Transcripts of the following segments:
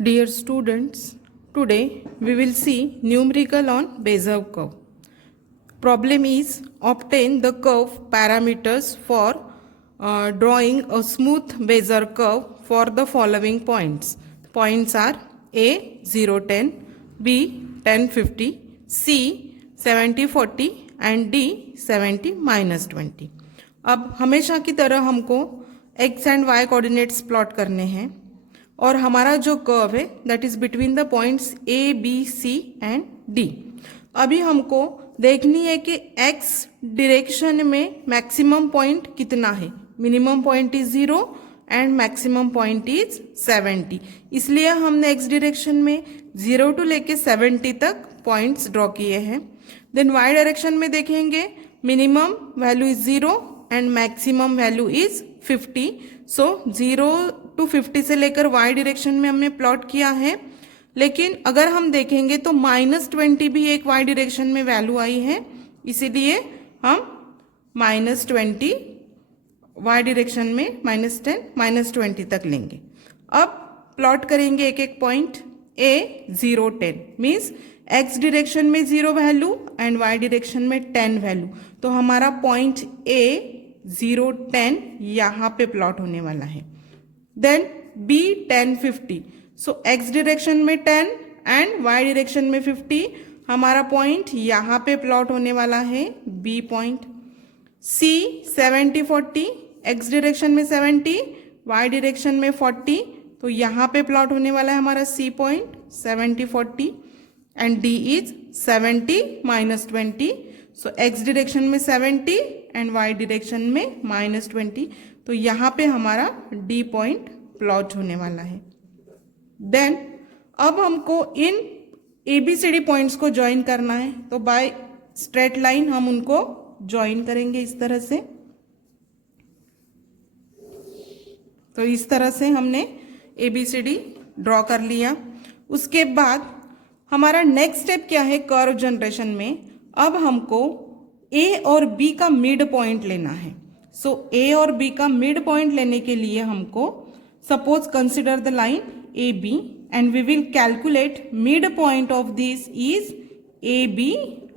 Dear students, today we will see numerical on Bezier curve. Problem is obtain the curve parameters for drawing a smooth Bezier curve for the following points. Points are A 0 10, B 10 50, C 70 40 and D 70 minus 20. अब हमेशा की तरह हमको x and y coordinates plot करने हैं और हमारा जो कर्व है that is between the points A B C and D. अभी हमको देखनी है कि x डायरेक्शन में मैक्सिमम पॉइंट कितना है। Minimum point is 0 and maximum point is 70। इसलिए हमने x डायरेक्शन में 0 टू लेके 70 तक पॉइंट्स ड्रॉ किए हैं। देन y डायरेक्शन में देखेंगे minimum value is 0 and maximum value is 50। So 0 to 50 से लेकर y डायरेक्शन में हमने प्लॉट किया है। लेकिन अगर हम देखेंगे तो -20 भी एक y डायरेक्शन में वैल्यू आई है, इसीलिए हम -20 y डायरेक्शन में -10 -20 तक लेंगे। अब प्लॉट करेंगे एक एक point. a 0 10 means x direction में 0 वैल्यू एंड y डायरेक्शन में 10 वैल्यू। तो हमारा पॉइंट a 0 10 यहाँ पे प्लॉट होने वाला है। देन b 10 50, सो x डायरेक्शन में 10 एंड y डायरेक्शन में 50। हमारा पॉइंट यहाँ पे प्लॉट होने वाला है b point. c 70 40, x direction में 70 y डायरेक्शन में 40, तो यहाँ पे प्लॉट होने वाला है हमारा c point 70 40 and d is 70 minus 20। So x direction में 70 एंड y डायरेक्शन में -20, तो यहाँ पे हमारा d पॉइंट प्लॉट होने वाला है। देन अब हमको इन ABCD पॉइंट्स को ज्वाइन करना है, तो बाय स्ट्रेट लाइन हम उनको ज्वाइन करेंगे इस तरह से। तो इस तरह से हमने ABCD ड्रॉ कर लिया। उसके बाद हमारा नेक्स्ट स्टेप क्या है कर्व जनरेशन में। अब हमको A और B का मिड पॉइंट लेना है। सो A और B का मिड पॉइंट लेने के लिए हमको suppose consider the line AB and we will calculate mid point of this is AB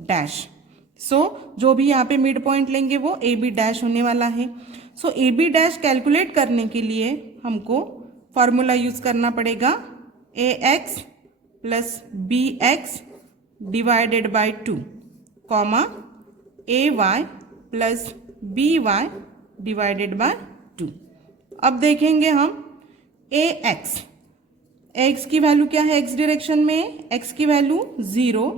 dash. So जो भी यहाँ पे मिड पॉइंट लेंगे वो AB डैश होने वाला है। सो AB डैश कैलकुलेट करने के लिए हमको फॉर्मूला यूज करना पड़ेगा AX plus BX divided by 2 comma AY plus BY divided by 2। अब देखेंगे हम x की वैल्यू क्या है x डायरेक्शन में, x की वैल्यू 0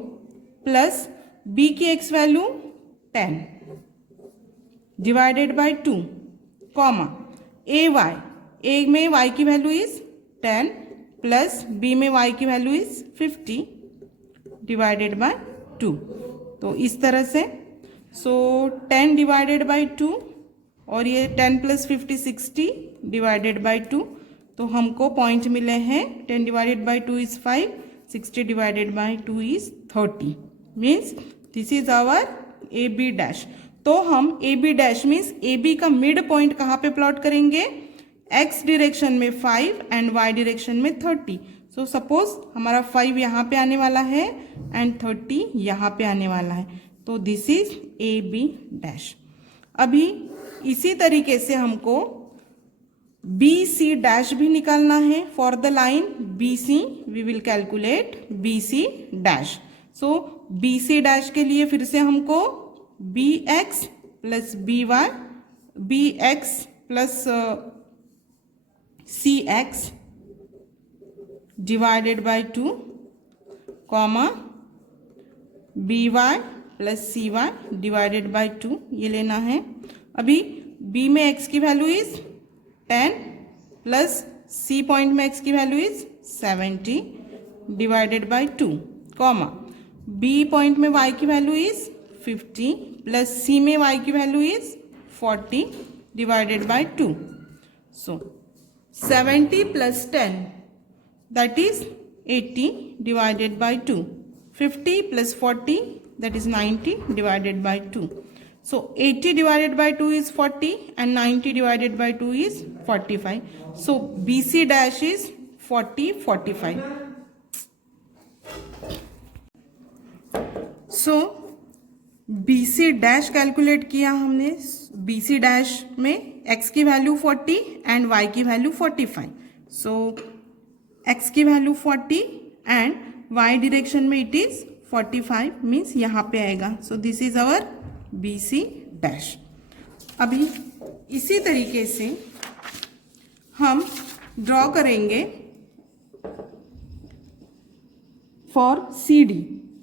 प्लस b की x value 10 divided by 2 comma AY, a में y की वैल्यू इज 10 प्लस b में y की वैल्यू इज 50 डिवाइडेड बाय 2। तो इस तरह से 10 डिवाइडेड बाय 2 और ये 10 प्लस 50 60 डिवाइडेड बाय 2, तो हमको पॉइंट मिले हैं 10 divided by 2 is 5, 60 divided by 2 is 30 means this is our AB dash. तो हम AB डैश मीन्स AB का मिड पॉइंट कहाँ पे प्लॉट करेंगे, x डायरेक्शन में 5 एंड y डायरेक्शन में 30। सो सपोज हमारा 5 यहाँ पे आने वाला है एंड 30 यहाँ पे आने वाला है, तो दिस इज AB डैश। अभी इसी तरीके से हमको BC डैश भी निकालना है। For the line BC we will calculate BC dash. So BC dash के लिए फिर से हमको BX plus BY, BX plus CX divided by 2 comma BY plus CY divided by 2 ये लेना है। अभी B में x की value is 10 plus C point में x की value is 70 divided by 2 comma B point में y की वैल्यू इज 50 प्लस C में y की value is 40 divided by 2। So 70 plus 10 that is 80 divided by 2, 50 plus 40 that is 90 divided by 2. So 80 divided by 2 is 40 and 90 divided by 2 is 45. So BC dash is 40, 45. So BC dash calculate किया हमने. BC dash में x की value 40 and y की value 45. So x की value 40 and y direction में it is 45 means यहाँ पे आएगा. So this is our BC dash. अभी इसी तरीके से हम ड्रॉ करेंगे for CD.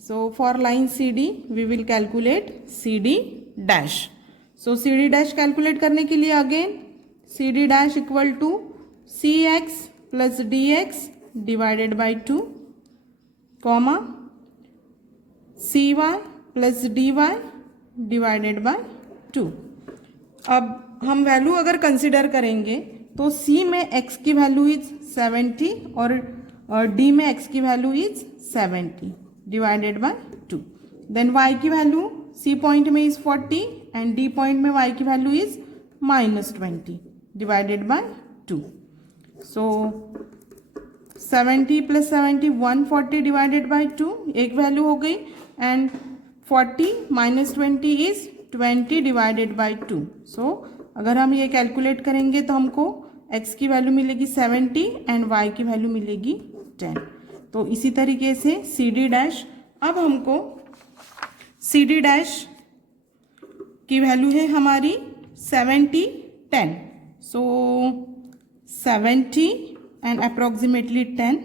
So for line CD we will calculate CD dash. So CD dash calculate करने के लिए again CD dash equal to CX plus DX divided by 2 comma CY plus DY divided by 2. अब हम value अगर consider करेंगे तो C में x की वैल्यू इज 70 और D में x की value is 70 divided by 2. Then y की वैल्यू C पॉइंट में इज 40 एंड D पॉइंट में y की value is -20 divided by 2. So 70 plus 70 140 divided by 2 एक वैल्यू हो गई and 40 minus 20 is 20 divided by 2. So अगर हम ये कैलकुलेट करेंगे तो हमको x की वैल्यू मिलेगी 70 एंड y की वैल्यू मिलेगी 10. तो इसी तरीके से CD डैश. अब हमको CD डैश की वैल्यू है हमारी 70 10. सो 70 एंड अप्रोक्सीमेटली 10.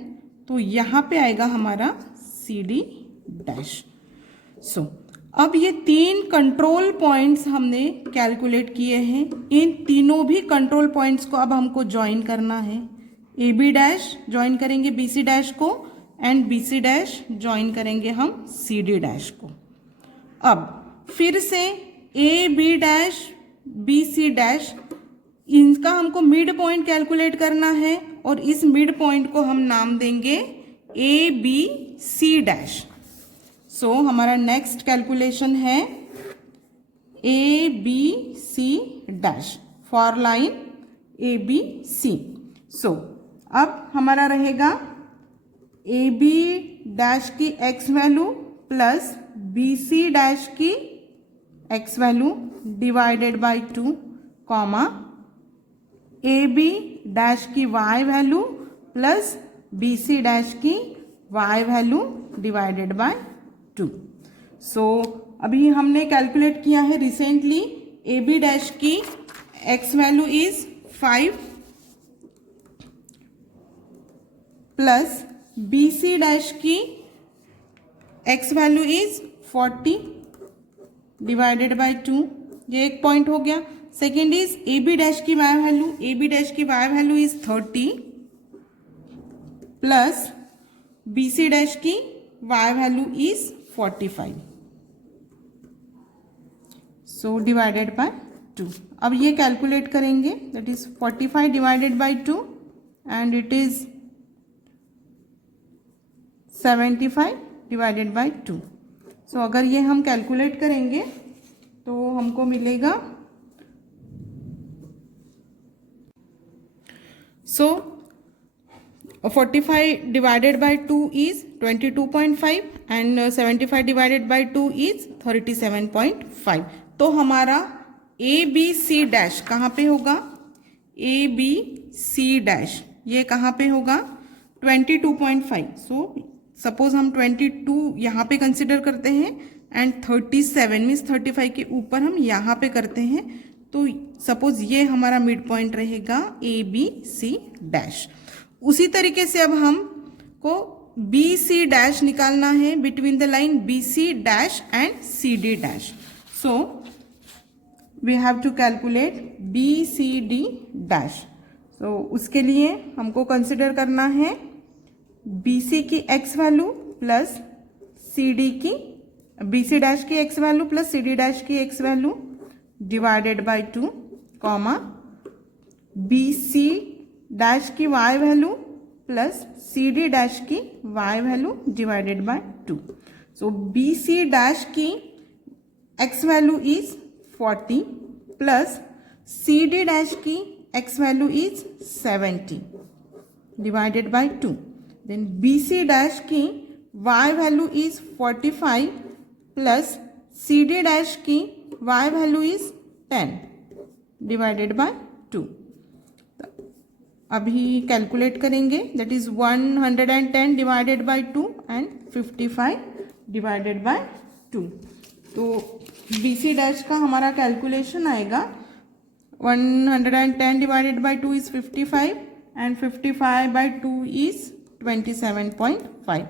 तो यहाँ पे आएगा हमारा CD डैश. सो अब ये 3 कंट्रोल पॉइंट्स हमने कैलकुलेट किए हैं. इन तीनों भी कंट्रोल पॉइंट्स को अब हमको ज्वाइन करना है. AB डैश ज्वाइन करेंगे BC डैश को एंड BC डैश ज्वाइन करेंगे हम CD डैश को. अब फिर से AB डैश BC डैश इनका हमको मिड पॉइंट कैलकुलेट करना है और इस मिड पॉइंट को हम नाम देंगे ABC डैश. सो हमारा नेक्स्ट कैलकुलेशन है ABC dash for line ABC. So अब हमारा रहेगा AB डैश की x value plus BC dash की x value divided by 2 comma AB dash की y value plus BC dash की y value divided by 2. So अभी हमने कैलकुलेट किया है रिसेंटली. AB डैश की x value is 5 plus BC dash की x value is 40 divided by 2. ये एक पॉइंट हो गया. सेकेंड इज AB डैश की y वैल्यू. AB डैश की y value is 30 plus BC dash की y value is 45. So divided by 2. अब ये कैलकुलेट करेंगे. That is 45 divided by 2 and it is 75 divided by 2. So अगर ये हम calculate करेंगे तो हमको मिलेगा. सो 45 divided by 2 is 22.5 and 75 divided by 2 is 37.5. तो हमारा ABC डैश कहाँ पे होगा? ABC डैश ये कहाँ पे होगा? 22.5. सो सपोज हम 22 यहाँ पे कंसिडर करते हैं एंड 37 मीन्स 35 के ऊपर हम यहाँ पे करते हैं. तो सपोज ये हमारा मिड पॉइंट रहेगा ABC डैश. उसी तरीके से अब हम को BC डैश निकालना है between the line BC dash and CD dash. So we have to calculate BCD dash. So उसके लिए हमको कंसिडर करना है BC की x वैल्यू प्लस CD की BC डैश की x value plus CD dash की x value divided by 2 comma BC dash की y value plus CD dash की y value divided by 2. So BC dash की x value is 40 plus CD dash की x value is 70. Divided by 2. Then BC dash की y value is 45 plus CD dash की y value is 10 divided by 2. अभी calculate करेंगे, that is 110 divided by 2 and 55 divided by 2. तो BC dash का हमारा calculation आएगा 110 divided by 2 is 55 and 55 by 2 is 27.5.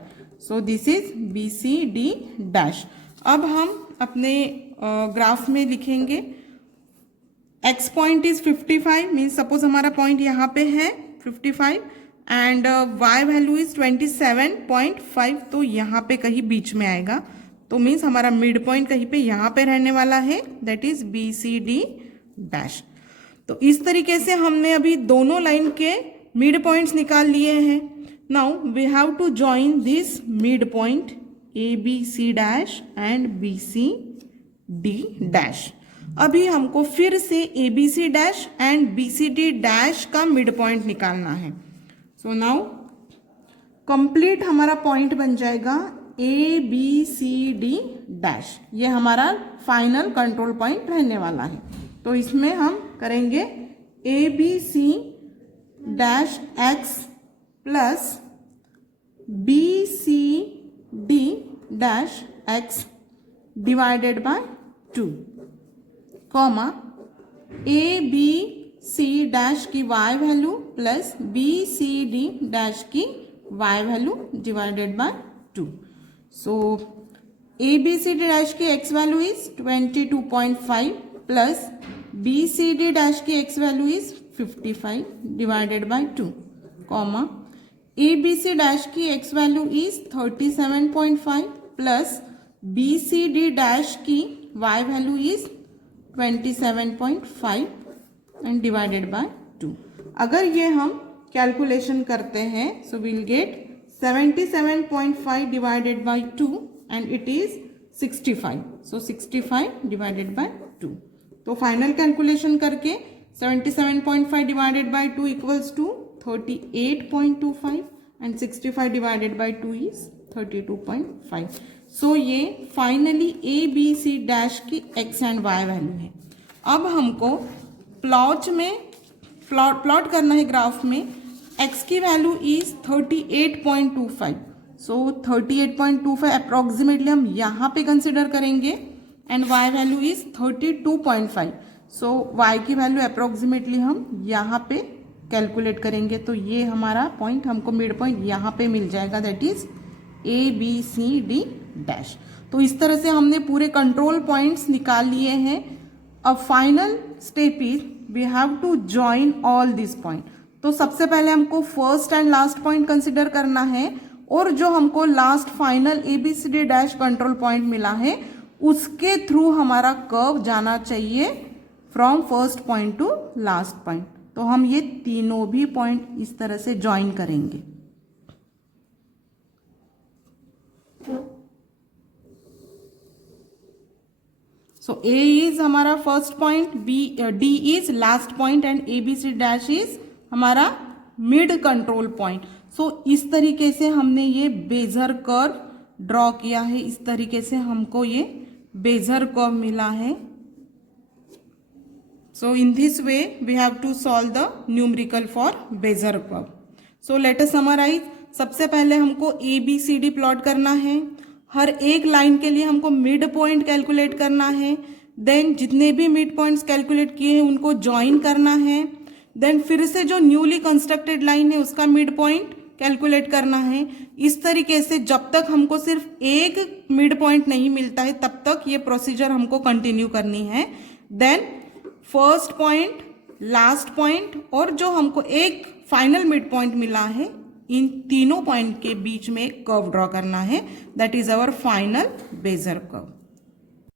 So this is BCD dash. अब हम अपने ग्राफ में लिखेंगे x point is 55, means suppose हमारा पॉइंट यहाँ पे है 55 एंड y वैल्यू इज 27.5, तो यहाँ पे कहीं बीच में आएगा. तो मीन्स हमारा मिड पॉइंट कहीं पे यहाँ पे रहने वाला है, दैट इज BCD डैश. तो इस तरीके से हमने अभी दोनों लाइन के मिड पॉइंट्स निकाल लिए हैं. Now we have to join this mid point ABC dash and BCD dash. अभी हमको फिर से ABC dash and BCD dash का मिड पॉइंट निकालना है. सो नाउ कंप्लीट हमारा पॉइंट बन जाएगा ABCD डैश. ये हमारा फाइनल कंट्रोल पॉइंट रहने वाला है. तो इसमें हम करेंगे ABC dash x plus BCD dash x divided by 2, comma ABC dash की y value plus BCD dash की y value divided by 2. So ABCD dash की x value is 22.5 plus BCD dash की x value is 55 divided by 2, comma ABC dash की x value is 37.5 plus BCD dash की y value is 27.5 and divided by 2. अगर ये हम calculation करते हैं, so will get 77.5 divided by 2 and it is 65. So 65 divided by 2. तो final calculation करके 77.5 divided by 2 equals to 38.25 and 65 divided by 2 is 32.5. So ये finally ABC dash की x and y value है. अब हमको प्लॉट करना है ग्राफ में. x की वैल्यू इज 38.25. सो 38.25 अप्रोक्सीमेटली हम यहाँ पे कंसिडर करेंगे and y value is 32.5. So y की वैल्यू अप्रोक्सीमेटली हम यहाँ पे कैलकुलेट करेंगे. तो ये हमारा पॉइंट, हमको मिड पॉइंट यहाँ पे मिल जाएगा, दैट इज ABCD डैश. तो इस तरह से हमने पूरे कंट्रोल पॉइंट्स निकाल लिए हैं. अब final step is we have to join all this point. तो सबसे पहले हमको first and last point consider करना है और जो हमको last final ABCD dash control point मिला है उसके थ्रू हमारा कर्व जाना चाहिए from first point to last point. तो हम ये तीनों भी पॉइंट इस तरह से ज्वाइन करेंगे. सो A इज हमारा first point, D is last point and ABC dash is हमारा मिड कंट्रोल पॉइंट. सो इस तरीके से हमने ये बेजर कर्व ड्रॉ किया है. इस तरीके से हमको ये बेजर कर्व मिला है. So in this way we have to solve the numerical for Bezier curve. So let us summarise. सबसे पहले हमको ABCD प्लॉट करना है. हर एक लाइन के लिए हमको मिड पॉइंट कैलकुलेट करना है. देन जितने भी मिड पॉइंट्स कैलकुलेट किए हैं उनको ज्वाइन करना है. देन फिर से जो न्यूली कंस्ट्रक्टेड लाइन है उसका मिड पॉइंट कैलकुलेट करना है. इस तरीके से जब तक हमको सिर्फ एक मिड पॉइंट नहीं मिलता है तब तक ये प्रोसीजर हमको कंटिन्यू करनी है. Then first point, last point और जो हमको एक फाइनल मिड पॉइंट मिला है, इन तीनों पॉइंट के बीच में एक कर्व ड्रॉ करना है. That is our final Bezier curve.